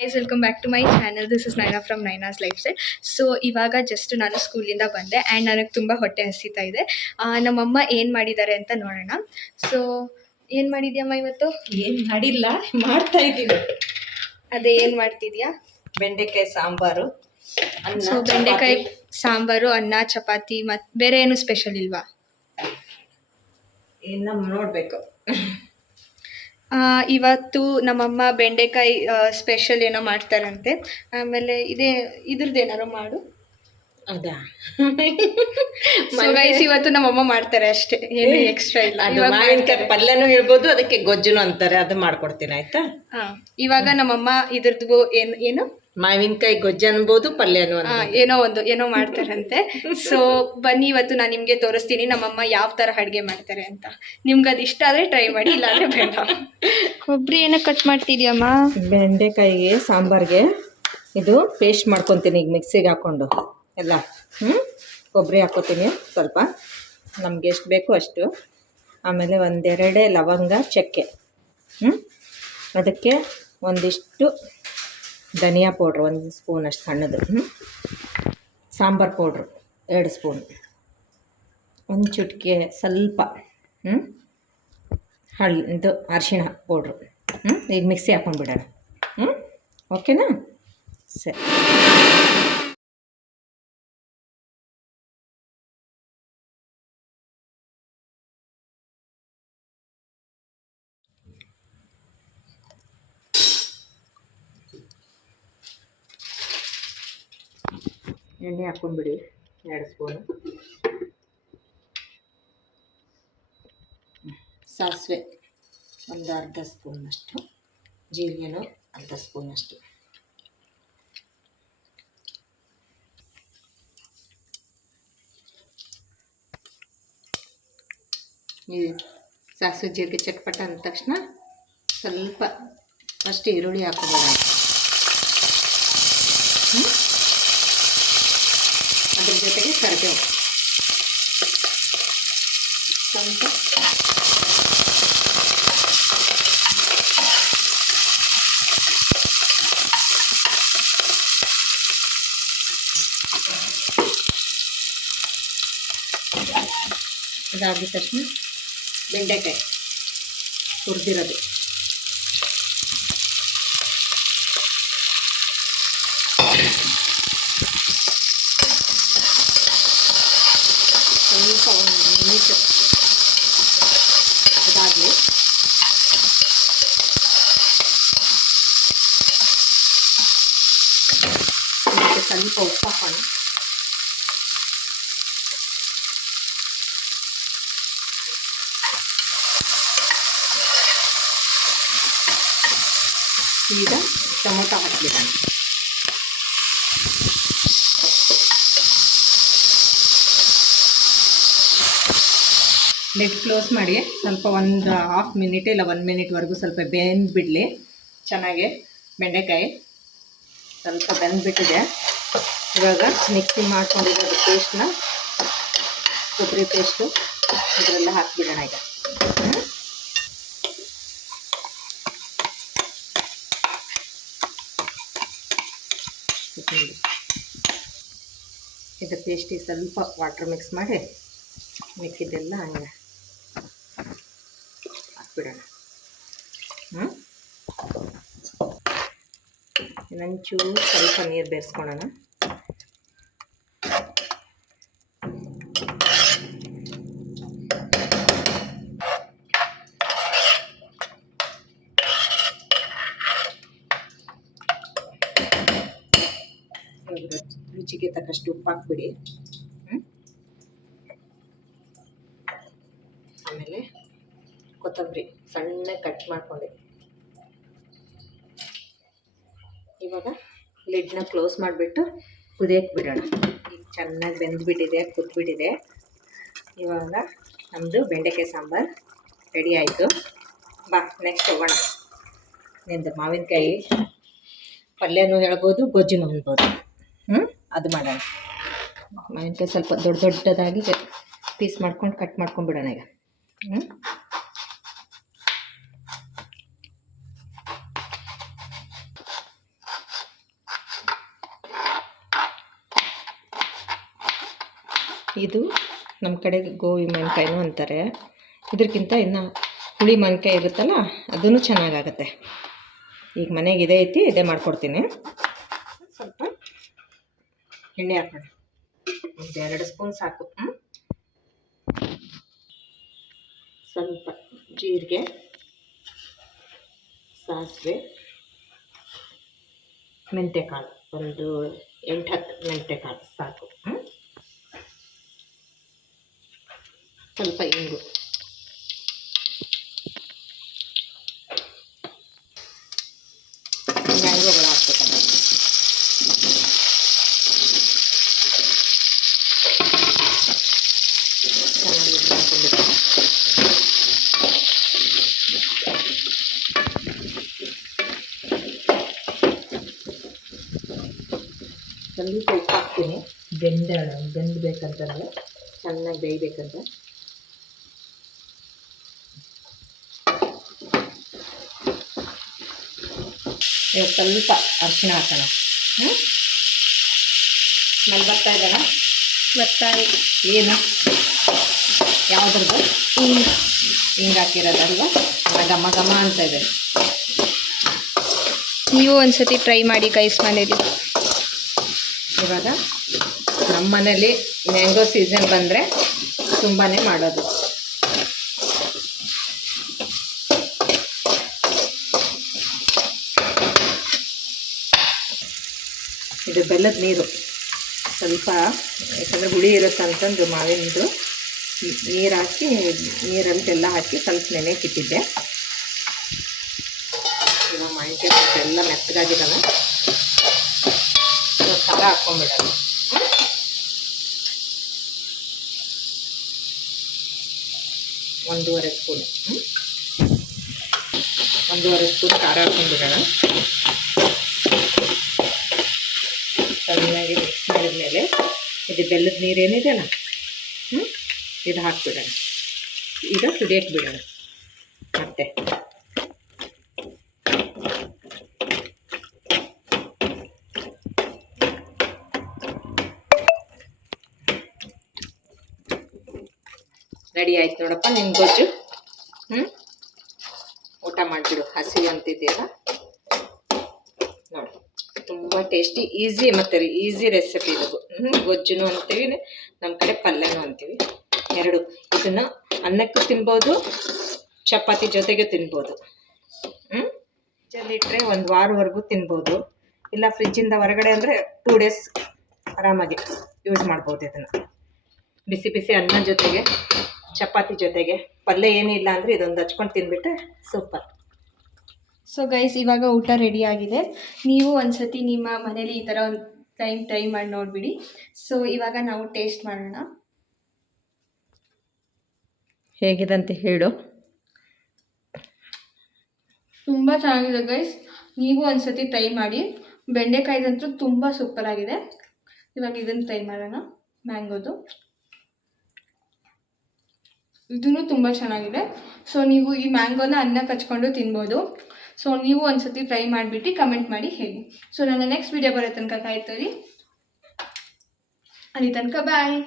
Guys welcome back to my channel. This is Naina from Naina's lifestyle. So ಇವಾಗ just ನಾನು ಸ್ಕೂಲಿಂದ ಬಂದೆ and ನನಗೆ ತುಂಬ ಹೊಟ್ಟೆ ಹಸಿತಾ ಇದೆ. ನಮ್ಮಮ್ಮ ಏನು ಮಾಡಿದ್ದಾರೆ ಅಂತ ನೋಡೋಣ. ಸೊ ಏನು ಮಾಡಿದ್ಯಮ್ಮ ಇವತ್ತು? ಏನು ಮಾಡಿಲ್ಲ, ಮಾಡ್ತಾ ಇದ್ದೀನಿ. ಅದೇ ಏನು ಮಾಡ್ತಿದ್ಯಾ? ಬೆಂಡೆಕಾಯಿ ಸಾಂಬಾರು, ಅನ್ನ. ಸೊ ಬೆಂಡೆಕಾಯಿ ಸಾಂಬಾರು, ಅನ್ನ, ಚಪಾತಿ, ಮತ್ತು ಬೇರೆ ಏನು ಸ್ಪೆಷಲ್ ಇಲ್ವಾ? ಇನ್ನು ನೋಡಬೇಕು. ಇವತ್ತು ನಮ್ಮಮ್ಮ ಬೆಂಡೆಕಾಯಿ ಸ್ಪೆಷಲ್ ಏನೋ ಮಾಡ್ತಾರಂತೆ. ಆಮೇಲೆ ಇದ್ರದ್ದು ಏನಾರು ಮಾಡು. ಹೌದಾ? ಸೊ ಗೈಸ್ ಇವತ್ತು ನಮ್ಮಮ್ಮ ಮಾಡ್ತಾರೆ ಅಷ್ಟೇ, ಏನು ಎಕ್ಸ್ಟ್ರಾ ಇಲ್ಲ. ಅದು ಮಾವಿನಕಾಯಿ ಪಲ್ಯನೂ ಹೇಳ್ಬೋದು, ಅದಕ್ಕೆ ಗೊಜ್ಜುನು ಅಂತಾರೆ, ಅದು ಮಾಡ್ಕೊಡ್ತೀನಿ ಆಯ್ತಾ. ಇವಾಗ ನಮ್ಮಮ್ಮ ಇದ್ರದ್ದು ಏನು ಮಾವಿನಕಾಯಿ ಗೊಜ್ಜು ಅನ್ಬೋದು, ಪಲ್ಯನೂ ಏನೋ ಮಾಡ್ತಾರಂತೆ. ಸೊ ಬನ್ನಿ ಇವತ್ತು ನಾನು ನಿಮಗೆ ತೋರಿಸ್ತೀನಿ ನಮ್ಮಮ್ಮ ಯಾವ ಥರ ಅಡುಗೆ ಮಾಡ್ತಾರೆ ಅಂತ. ನಿಮ್ಗೆ ಅದು ಇಷ್ಟ ಆದರೆ ಟ್ರೈ ಮಾಡಿ, ಇಲ್ಲಾಂದರೆ ಬೇಡ. ಕೊಬ್ಬರಿ ಏನೋ ಕಟ್ ಮಾಡ್ತಿದ್ಯಮ್ಮ? ಬೆಂಡೆಕಾಯಿಗೆ ಸಾಂಬಾರಿಗೆ ಇದು ಪೇಸ್ಟ್ ಮಾಡ್ಕೊತೀನಿ ಈಗ ಮಿಕ್ಸಿಗೆ ಹಾಕ್ಕೊಂಡು ಎಲ್ಲ. ಕೊಬ್ಬರಿ ಹಾಕ್ಕೋತೀನಿ ಸ್ವಲ್ಪ, ನಮ್ಗೆ ಎಷ್ಟು ಬೇಕೋ ಅಷ್ಟು. ಆಮೇಲೆ ಒಂದೆರಡೇ ಲವಂಗ, ಚಕ್ಕೆ, ಅದಕ್ಕೆ ಒಂದಿಷ್ಟು ಧನಿಯಾ ಪೌಡ್ರ್ 1 ಸ್ಪೂನ್ ಅಷ್ಟು ಸಣ್ಣದು, ಸಾಂಬಾರು ಪೌಡ್ರು 2 ಸ್ಪೂನ್, ಒಂದು ಚುಟಿಕೆ ಸ್ವಲ್ಪ ಇದು ಅರಿಶಿಣ ಪೌಡ್ರು. ಈಗ ಮಿಕ್ಸಿ ಹಾಕೊಂಡ್ಬಿಡೋಣ. ಓಕೆನಾ? ಸರಿ. ಎಣ್ಣೆ ಹಾಕ್ಕೊಂಡ್ಬಿಡಿ 2 ಸ್ಪೂನು. ಸಾಸಿವೆ ಒಂದು ಅರ್ಧ ಸ್ಪೂನಷ್ಟು, ಜೀರಿಗೆನೂ ಅರ್ಧ ಸ್ಪೂನಷ್ಟು. ಈ ಸಾಸಿವೆ ಜೀರಿಗೆ ಚಟ್ಪಟ ಅಂದ ತಕ್ಷಣ ಸ್ವಲ್ಪ ಫಸ್ಟ್ ಈರುಳ್ಳಿ ಹಾಕ್ಕೊಬೇಡ. ಅದ್ರ ಜೊತೆಗೆ ಕರಿಬೇವು ಸ್ವಲ್ಪ, ಅದಾಗಿದ ತಕ್ಷಣ ಬೆಂಡೆಕಾಯಿ ಹುರಿದಿರೋದು, ಸ್ವಲ್ಪ 1 ಮಿನಿಟ್ ಅದಾಗಲಿ. ಅದಕ್ಕೆ ಸ್ವಲ್ಪ ಉಪ್ಪು ಹಾಕೋಣ. ಈಗ ಟೊಮೊಟೊ ಹಾಕ್ಬಿಡೋಣ. ಲಿಡ್ ಕ್ಲೋಸ್ ಮಾಡಿ ಸ್ವಲ್ಪ ಒಂದು ಹಾಫ್ ಮಿನಿಟ್ ಇಲ್ಲ 1 ಮಿನಿಟ್ವರೆಗೂ ಸ್ವಲ್ಪ ಬೆಂದ್ಬಿಡಲಿ ಚೆನ್ನಾಗಿ. ಬೆಂಡೆಕಾಯಿ ಸ್ವಲ್ಪ ಬೆಂದ್ಬಿಟ್ಟಿದೆ. ಇವಾಗ ಮಿಕ್ಸಿ ಮಾಡ್ಕೊಂಡಿರೋದು ಪೇಸ್ಟ್ನ, ಕೊಬ್ಬರಿ ಪೇಸ್ಟು ಇದರೆಲ್ಲ ಹಾಕ್ಬಿಡೋಣ. ಈಗ ಇದು ಪೇಸ್ಟಿಗೆ ಸ್ವಲ್ಪ ವಾಟ್ರ್ ಮಿಕ್ಸ್ ಮಾಡಿ ಮಿಕ್ಕಿದ್ದೆಲ್ಲ ಹಂಗೆ ಹಾಕ್ಬಿಡೋಣ. ಇನ್ನೊಂಚೂರು ಸ್ವಲ್ಪ ನೀರು ಬೆರೆಸ್ಕೊಳ್ಳೋಣ. ರುಚಿಗೆ ತಕ್ಕಷ್ಟು ಉಪ್ಪು ಹಾಕ್ಬಿಡಿ. ಆಮೇಲೆ ಕೊತ್ತಂಬರಿ ಸಣ್ಣ ಕಟ್ ಮಾಡ್ಕೊಂಡೆ. ಇವಾಗ ಲಿಡ್ನ ಕ್ಲೋಸ್ ಮಾಡಿಬಿಟ್ಟು ಕುದಿಯಕ್ಕೆ ಬಿಡೋಣ. ಈಗ ಚೆನ್ನಾಗಿ ಬೆಂದ್ಬಿಟ್ಟಿದೆ, ಕುದ್ಬಿಟ್ಟಿದೆ. ಇವಾಗ ನಮ್ಮದು ಬೆಂಡೆಕಾಯಿ ಸಾಂಬಾರು ರೆಡಿ ಆಯಿತು. ಬಾ ನೆಕ್ಸ್ಟ್ ಹೋಗೋಣ. ನಿಂದು ಮಾವಿನಕಾಯಿ ಪಲ್ಯನೂ ಹೇಳ್ಬೋದು, ಗೊಜ್ಜುನೂ ಅನ್ಬೋದು. ಅದು ಮಾಡೋಣ. ಮಾವಿನಕಾಯಿ ಸ್ವಲ್ಪ ದೊಡ್ಡದಾಗಿ ಪೀಸ್ ಮಾಡ್ಕೊಂಡು ಕಟ್ ಮಾಡ್ಕೊಂಡ್ಬಿಡೋಣ. ಈಗ ಇದು ನಮ್ಮ ಕಡೆ ಗೋಬಿ ಮಾವಿನಕಾಯಿನೂ ಅಂತಾರೆ. ಇದಕ್ಕಿಂತ ಇನ್ನು ಹುಳಿ ಮಾವಿನಕಾಯಿ ಇರುತ್ತಲ್ಲ ಅದೂ ಚೆನ್ನಾಗಾಗತ್ತೆ. ಈಗ ಮನೆಗೆ ಇದೇ ಐತಿ, ಇದೇ ಮಾಡಿಕೊಡ್ತೀನಿ. ಸ್ವಲ್ಪ ಎಣ್ಣೆ ಹಾಕೋಣ, ಒಂದು 2 ಸ್ಪೂನ್ ಸಾಕು. ಸ್ವಲ್ಪ ಜೀರಿಗೆ, ಸಾಸಿವೆ, ಮೆಂತ್ಯಕಾಳು, ಒಂದು 8-10 ಮೆಂತ್ಯಕಾಳು ಸಾಕು. ಸ್ವಲ್ಪ ಇಂಗು, ಮ್ಯಾಂಗೋಗಳು ಹಾಕ್ಬೇಕಲ್ಲ. ಚೆನ್ನಾಗಿ ಮಾಡ್ಕೊಂಡಿದ್ದು ಸ್ವಲ್ಪ ಉಪ್ಪು ಹಾಕ್ತೀನಿ. ಬೆಂದಬೇಕಂತಂದರೆ ಚೆನ್ನಾಗಿ ಬೇಯಬೇಕಂತ. ಇವಾಗ ಸ್ವಲ್ಪ ಅರಿಶಿಣ ಹಾಕೋಣ. ಸ್ಮೆಲ್ ಬರ್ತಾ ಇದೆಯಲ್ಲ? ಏನು ಯಾವುದ್ರದ್ದು? ಹಿಂಗೆ ಹಾಕಿರೋದಲ್ವ, ಘಮ ಘಮ ಅಂತ ಇದೆ. ನೀವು ಒಂದ್ಸತಿ ಟ್ರೈ ಮಾಡಿ ಗೈಸ್ ಮನೇಲಿ. ಇವಾಗ ನಮ್ಮ ಮನೇಲಿ ಮ್ಯಾಂಗೋ ಸೀಸನ್ ಬಂದರೆ ತುಂಬಾ ಮಾಡೋದು. ಇದು ಬೆಲ್ಲದ ನೀರು ಸ್ವಲ್ಪ, ಯಾಕಂದರೆ ಹುಳಿ ಇರುತ್ತೆ ಅಂತಂದು ಮಾವಿನದು ನೀರು ಹಾಕಿ, ನೀರಲ್ಲಿ ಬೆಲ್ಲ ಹಾಕಿ ಸ್ವಲ್ಪ ನೆನೆಕಿಟ್ಟಿದ್ದೆ. ಇವಾಗ ಮಾವಿನಕಾಯಿ ಎಲ್ಲ ಮೆತ್ತಗಾಗಿದ್ದಾವೆ. ಖಾರ ಹಾಕ್ಕೊಂಡ್ಬಿಡೋದು. 1.5 ಸ್ಪೂನ್ 1.5 ಸ್ಪೂನ್ ಖಾರ ಹಾಕ್ಕೊಂಡ್ಬಿಡೋಣ. ಚೆನ್ನಾಗಿ ಮಿಕ್ಸ್ ಮಾಡಿದ್ಮೇಲೆ ಇದು ಬೆಲ್ಲದ ನೀರೇನಿದೆಯಲ್ಲ, ಇದು ಹಾಕ್ಬಿಡೋಣ. ಈಗ ಕುದಿಯಕ್ಕೆ ಬಿಡೋಣ. ಮತ್ತೆ ರೆಡಿ ಆಯ್ತು ನೋಡಪ್ಪ ನಿನ್ನ ಗೊಜ್ಜು. ಊಟ ಮಾಡಿಬಿಡು, ಹಸಿವು ಅಂತಿದ್ದೀರ ನೋಡಿ. ತುಂಬ ಟೇಸ್ಟಿ, ಈಸಿ, ಮತ್ತು ಈಸಿ ರೆಸಿಪಿ ಇದು. ಗೊಜ್ಜುನು ಅಂತೀವಿ, ನಮ್ಮ ಕಡೆ ಪಲ್ಯನೂ ಅಂತೀವಿ, ಎರಡು. ಇದನ್ನು ಅನ್ನಕ್ಕೂ ತಿನ್ಬೋದು, ಚಪಾತಿ ಜೊತೆಗೆ ತಿನ್ಬೋದು. ಫ್ರಿಜ್ಜಲ್ಲಿಟ್ಟರೆ 1 ವಾರವರೆಗೂ ತಿನ್ಬೋದು. ಇಲ್ಲ ಫ್ರಿಜ್ಜಿಂದ ಹೊರಗಡೆ ಅಂದರೆ 2 ಡೇಸ್ ಆರಾಮಾಗಿ ಯೂಸ್ ಮಾಡ್ಬೋದು. ಇದನ್ನು ಬಿಸಿ ಬಿಸಿ ಅನ್ನ ಜೊತೆಗೆ, ಚಪಾತಿ ಜೊತೆಗೆ, ಪಲ್ಯ ಏನಿಲ್ಲ ಅಂದರೆ ಇದೊಂದು ಹಚ್ಕೊಂಡು ತಿನ್ಬಿಟ್ರೆ ಸೂಪರ್. ಸೊ ಗೈಸ್, ಇವಾಗ ಊಟ ರೆಡಿ ಆಗಿದೆ. ನೀವು ಒಂದ್ಸತಿ ನಿಮ್ಮ ಮನೇಲಿ ಈ ಥರ ಒಂದು ಟ್ರೈ ಮಾಡಿ ನೋಡಿಬಿಡಿ. ಸೊ ಇವಾಗ ನಾವು ಟೇಸ್ಟ್ ಮಾಡೋಣ. ಹೇಗಿದೆ ಅಂತ ಹೇಳು. ತುಂಬ ಚೆನ್ನಾಗಿದೆ ಗೈಸ್, ನೀವು ಒಂದ್ಸತಿ ಟ್ರೈ ಮಾಡಿ. ಬೆಂಡೆಕಾಯ್ದಂತೂ ತುಂಬ ಸೂಪರ್ ಆಗಿದೆ. ಇವಾಗ ಇದನ್ನು ಟ್ರೈ ಮಾಡೋಣ, ಮ್ಯಾಂಗೋದು. ಇದೂ ತುಂಬ ಚೆನ್ನಾಗಿದೆ. ಸೊ ನೀವು ಈ ಮ್ಯಾಂಗೋನ ಅನ್ನಕ್ಕೆ ಹಚ್ಕೊಂಡು ತಿನ್ಬೋದು. ಸೊ ನೀವು ಒಂದ್ಸತಿ ಟ್ರೈ ಮಾಡಿಬಿಟ್ಟು ಕಮೆಂಟ್ ಮಾಡಿ ಹೇಳಿ. ಸೊ ನನ್ನ ನೆಕ್ಸ್ಟ್ ವಿಡಿಯೋ ಬರೋ ತನಕ ಕಾಯ್ತೀರಿ. ಅಲ್ಲಿ ತನಕ ಬಾಯ್.